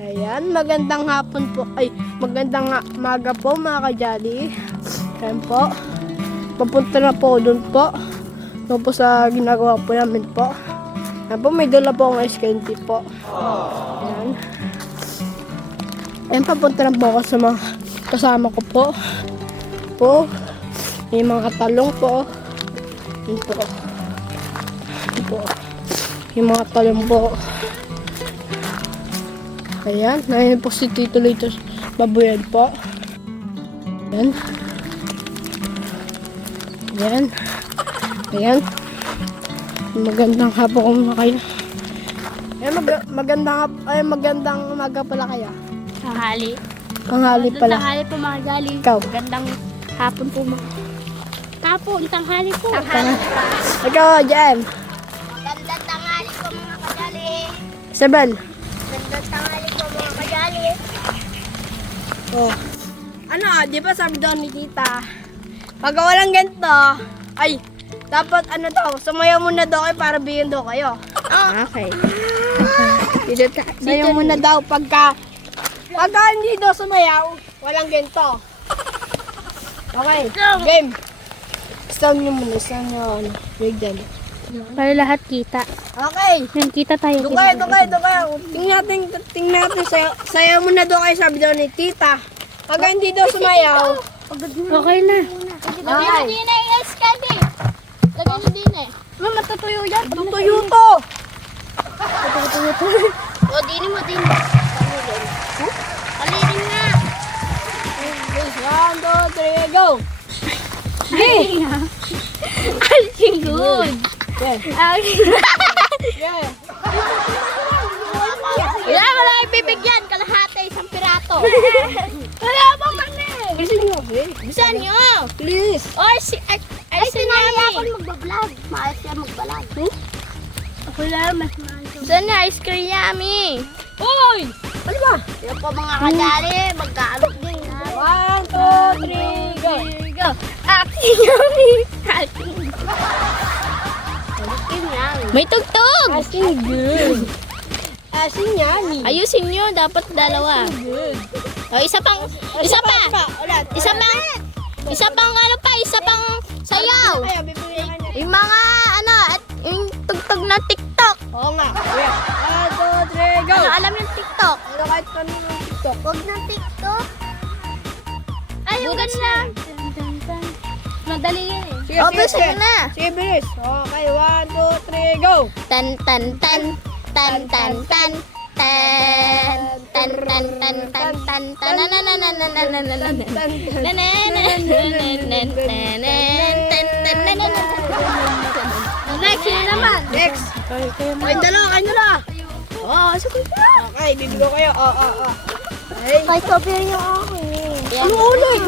Ayan, magandang hapon po. Ay, magandang maga po mga ka-Jolly. Ayan po. Papunta na po doon po. Doon po sa ginagawa po namin po. Ayan po, may dala po ang ice candy po. Ayan. Ayan, papunta na po ako sa mga kasama ko po. Po. May mga talong po. Ayan po. Ayan po. Yung mga talong po. Ayan, nahin po si Tito Litos Babuyan po. Ayan. Ayan. Ayan. Magandang hapon kung kayo. Ayan, magandang umaga pala kayo. Tanghali. Tanghali pala. Tanghali po mga Jolly. Ikaw. Magandang hapon po mga. Hapon, tanghali po. Ikaw, Jem. Magandang tanghali po mga ka-Jolly. Isabel. Magandang tanghali po mga ka-Jolly. Oh. Ano, di ba sabi daw ni Tita, pag walang ganito, ay, dapat ano daw, sumayaw muna daw kayo para bigyan daw kayo. Okay. Sayaw muna daw pagka hindi daw sumayaw, walang ganito. Okay, game. Stop nyo muna, stop nyo, ano, break dyan. Para lahat kita. Okay. Yan, kita tayo. Doon kayo. Tingnan natin, sayaw muna daw kayo, sabi daw ni Tita. Pag hindi daw sumayaw, Okay na. okay. Hindi na yung candy. Lagyan nyo din eh. Ma'am, matutuyo yan. Tutuyo to. O, dinin mo din. Kalinin nga. 1, 2, 3, go! Alsing good. Yeah. Yeah. Wala ibibigyan. Kalahati, isang pirato. Wala bang mani? Gusto nyo, Gusto nyo? please. Or si Nami. Ako magbablog. Maayos siya magbalag. Ako lang, mas maayos. Gusto niya, ice cream yummy. Hoy! Ano ba? Yan po mga ka-Jolly, magkaalok din. 1, 2, 3, go! Go. Aking yummy. Aking. Aking yummy. May tugtog. Asin good. Asin yummy. Ayusin nyo, dapat dalawa. Good. O, isa pa. Ulit. Isa pang sayaw. Ay, bibigyan ka niya. Yung mga at yung tugtog na TikTok. Oo nga. Yeah. 1, 2, 3, go! Ano alam yung TikTok? Ano kahit kanino ng TikTok? Huwag ng TikTok. Ay, yung ganun. Madali yan eh. Sige, Bilis mo na. Sige, bilis. Okay, 1, 2, 3, go! Tan tan tan tan tan tan tan tan tan tan tan tan tan na na na na na na na na na na na na na. Next yun naman. Next! Kain dala! Oh, sabi ko. Okay, bibigo kayo. Okay. Kahit sabi niyo ako eh. Ano ulit?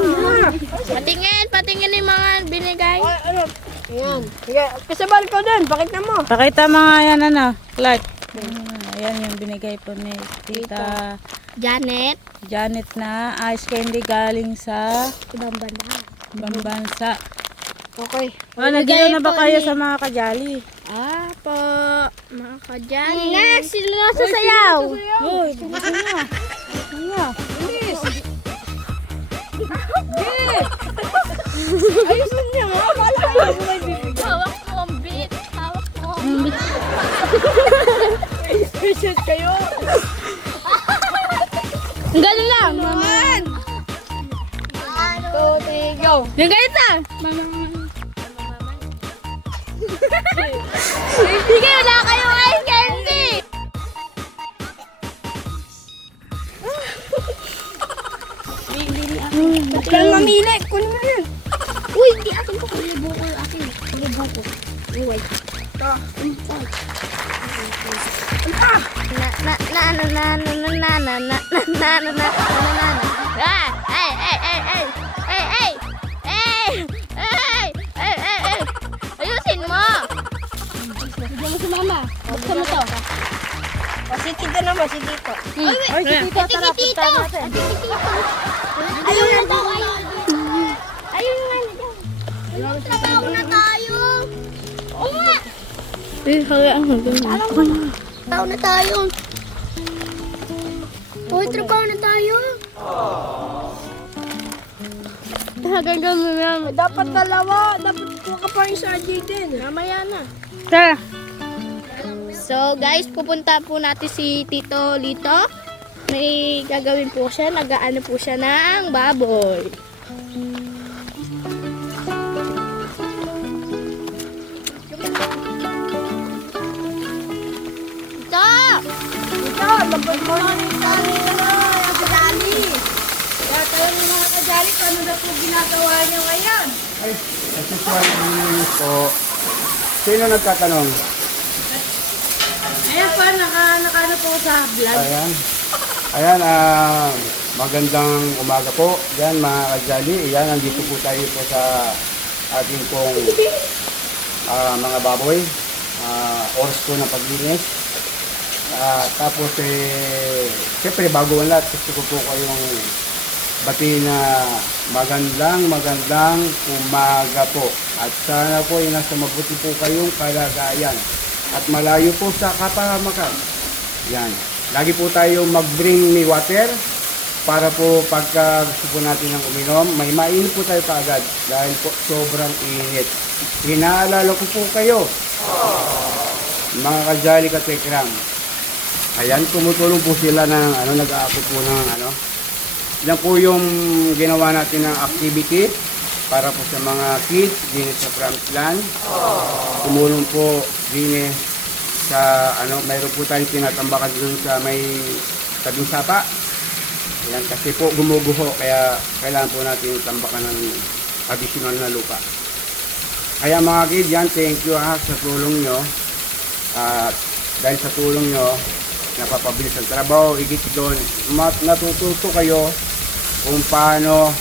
Patingin yung mga binigay. Ano? Ayan. Sige, kasabal ko dun. Pakita mo. Pakita mga yan Clark. Ayan yung binigay po ni Tita Janet. Janet na ice candy galing sa Ibang banda. ibang bansa. Okay. Nag-iwan na ba kayo sa mga ka-Jolly? Po, mga ka-Jolly. Next, sino na sasayaw? Hoy, bilisan nyo. Bilisan nyo. Bilis. Ayusin niya nga. Bala kayo. Wala bibig. Hawak ko ang beat. Hawak ko ang beat. Patient kayo. Ganun lang. 1, 2, 3, go. Yung ganit lang. Sige, wala kayong ice candy. Ba't ka mamili? Kunin mo yun. Uy, di akin po. Kulibo ko yung akin. Kulibo ko. Uy, ayusin mo. Bigyan mo si mama. Buksan mo to. Si Tito naman, si Tito. Ay, si Tita, tara, punta natin. Ayun na daw. Ayun nga na daw. Trabaho na tayo. Oo nga. Eh, hayaan mo. Trabaho na tayo. Uy, trabaho na tayo. Hanggang mamaya. Dapat dalawa. Dapat kuha ka pa rin sa din. Mamaya na. Tara. So guys, pupunta po natin si Tito Lito. May gagawin po siya. Nag-aano po siya ng baboy. Tito! Ito, labad mo na yung dali na. Yung dali. Kaya tayo ng mga kadali, paano na po ginagawa niyo ngayon? Ay, nasusuan ang po. Sino nagtatanong? Ayan pa, nakano po sa vlog. Ayan. Ayan, magandang umaga po. Yan, mga kajali. Ayan, nandito po tayo po sa ating pong mga baboy. Oras po ng paglinis. Tapos, siyempre, bago ang lahat, gusto ko po kayong bati na magandang umaga po. At sana po ay nasa mabuti po kayong kalagayan. At malayo po sa kapahamakan. Yan. Lagi po tayo mag-bring me water para po pagka gusto po natin ng uminom, may mainit po tayo kaagad dahil po sobrang init. Inaalala ko po kayo, mga kajali katekram. Ayan, tumutulong po sila ng nag-aako po ng Yan po yung ginawa natin ng activity para po sa mga kids din sa Framsland. Tumulong po din sa mayroon po tayong tinatambakan dun sa may tabing sapa. Yan, kasi po gumuguho kaya kailangan po natin tambakan ng additional na lupa. Kaya mga kids, yan, thank you sa tulong nyo. Dahil sa tulong nyo, napapabilis ang trabaho, higit doon, natututo kayo kung paano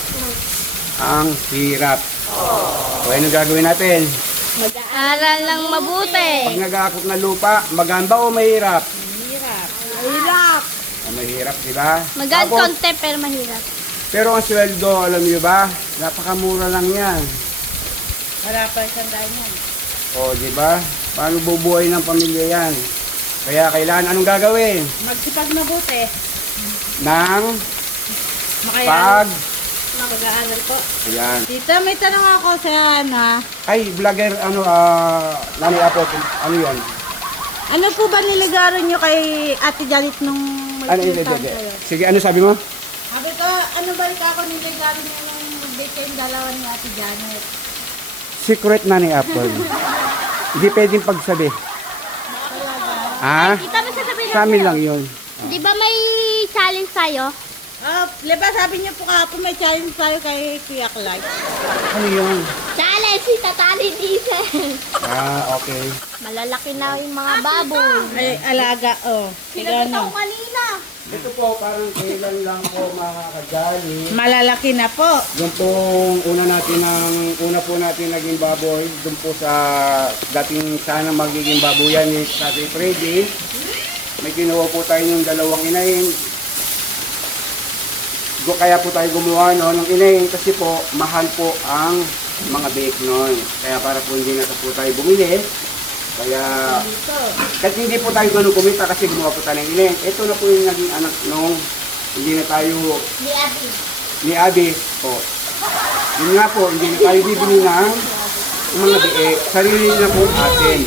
ang hirap. So, ano gagawin natin? Mag-aaral ng mabuti. Pag nag-aakot na lupa, maganda o mahirap? Mahirap. Mahirap, di ba? Magaan Tapos, konti pero mahirap. pero ang sweldo, alam niyo ba? Napakamura lang yan. Wala pa isang dahil yan. O, di ba? Paano bubuhay ng pamilya yan? Kaya kailangan anong gagawin? Magsipag mabuti. Nang Makaya pag... mag-aaral po. Ayan. Tita, may tanong ako sa Ay, vlogger, Nani Apo, ano yun? Ano po ba niligaro nyo kay Ate Janet nung Ano yun? Sige, ano sabi mo? Sabi ko, ano ba ako niligaro nyo nung mag-date kayong dalawa ni Ate Janet? Secret Nani Apple. Hindi pwedeng pagsabi. Ah? Kita mo sasabihin Sa amin lang yun. Di ba may challenge tayo? Diba sabi niyo po kahapon may challenge tayo kay Kuya Clark? Ano yun? Challenge si Tatali Diesel. Okay. Malalaki na yung mga baboy. Ay, alaga, Sigano. kanina. Ito po, parang kailan lang po mga kajali. Malalaki na po. Yung pong una po natin naging baboy, doon po sa dating sana magiging baboyan ni Tatay Freddy. May kinuha po tayo yung dalawang inahin. Kaya po tayo gumawa ng inahin kasi po mahal po ang mga bake noon. Kaya para po hindi na po tayo bumili. Kaya kasi hindi po tayo ganun kumita kasi gumawa po tayo ng inahin. Ito na po yung naging anak nung hindi na tayo ni Abi po. Yun nga po, hindi na tayo bibili ng mga biik. Sarili na po atin.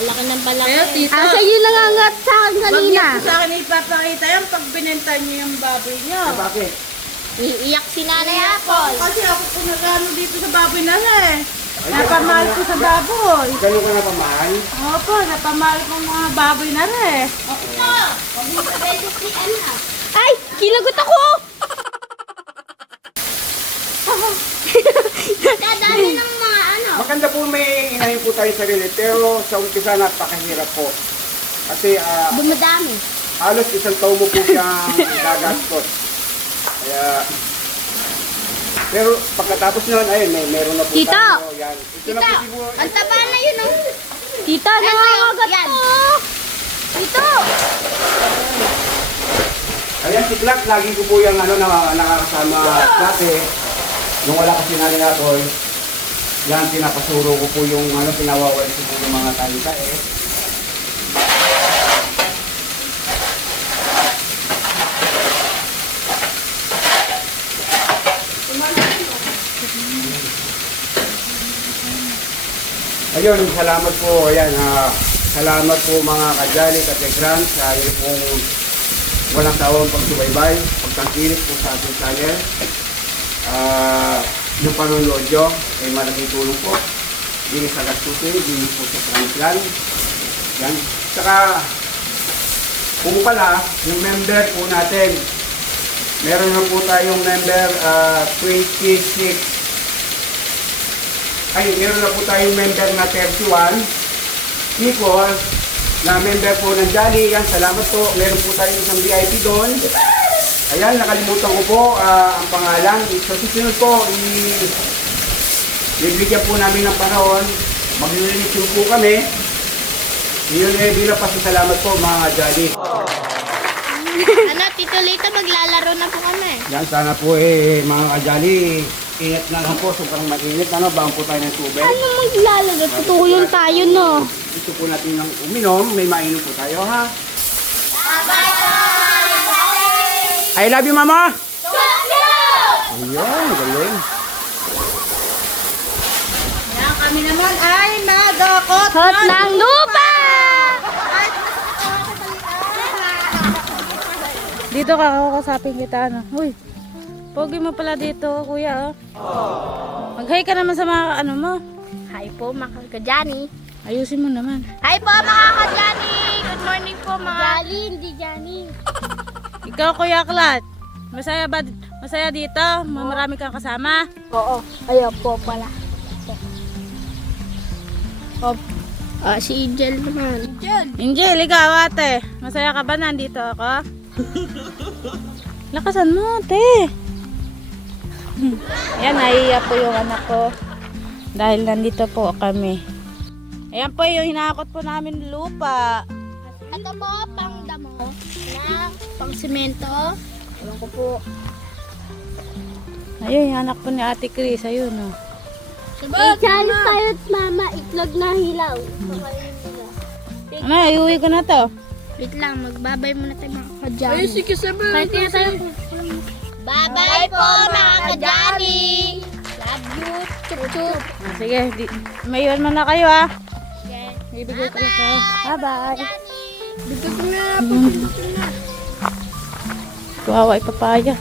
Malaki ng palaki. Pero, tita, Asa yun nangangat sa akin Wag kanina. niyo po sa akin ipapakita yung pag binenta niyo yung baboy niyo. Bakit? Iiyak si Nanay Apple. Kasi ako po nagano dito sa baboy na napamahal ko sa baboy. Ganun ka na pamahal? Opo, napamahal ko mga baboy na Ay! Kinagot ako! Kadami ng mga Maganda po may inahin po tayo sarili, pero sa umpisa napakahirap po. Kasi Dumadami. halos isang taon mo po siyang gagastos. Kaya, pero pagkatapos nun, ayun, meron na po Tito! tayo. Yan. Ito na po siguro. Ang taba na yun, oh. Tita, nangangagat po. Tito! Ayan, si Clark, lagi ko po yung nakakasama dati. Nung wala kasi namin ako, yan, pinapasuro ko po yung pinawawali ko po yung mga talita Ayun, salamat po. Ayan, salamat po mga kajali, kategrant, sa iyo pong walang tawang pagsubaybay, pagtangkilik po sa ating channel. Yung panonood nyo ay malaking tulong po. Dini sa gastusin, dini po sa Translan. Yan. Saka, kung pala, yung member po natin, meron na po tayong member 26. Ay, meron na po tayong member na 31 people na member po ng Jolly. Yan, salamat po. Meron po tayong isang VIP doon. Ayan, nakalimutan ko po ang pangalan. Sa susunod po, ibigyan po namin ng panahon. Mag-release po kami. Yun eh, bilang pasasalamat po mga Jolly. Ano, Tito Lito, maglalaro na po kami. Yan, sana po mga kajali, ingat na lang po, sobrang mainit, bago po tayo ng tubig. Ano maglalaro? Tutulong tayo, no? Gusto po natin ng uminom, may mainom po tayo, ha? I love you, Mama! Ayun, galing. Yan, kami naman ay madakot. Hot ng lupa! Dito ka, kakasapin kita, ano. Uy, pogi mo pala dito, kuya, oh. Mag-hi ka naman sa mga, ano mo. Hi po, mga ka-Johnny. Ayusin mo naman. Hi po, mga ka-Johnny! Good morning po, mga... Johnny, hindi Johnny. Ikaw, Kuya Klat, masaya ba? Masaya dito? Marami kang kasama? Oo, ayaw po pala. Si Angel naman. Angel, ikaw, ate. Masaya ka ba nandito ako? Lakasan mo, ate. Ayan, naiiyak po yung anak ko. Dahil nandito po kami. Ayan po yung hinakot po namin lupa. Ito po, pang damo na pang simento. Ewan ko po. Ayun, yung anak po ni Ate Chris. Ayun, oh. Ichalis tayo, mama. Itlog na hilaw. Ano, iuwi ko na to. Wait lang, magbabay muna tayo mga ka-Johnny. Ay, sige, sabi. Kahit na tayo. Bye-bye po, mga ka-Johnny. Love you. Chup-chup. Sige, mayon mo na kayo, ah. Okay. Ibigay ko na kayo. Bye-bye. Bigyan ko na. Kawawa, ipapaya.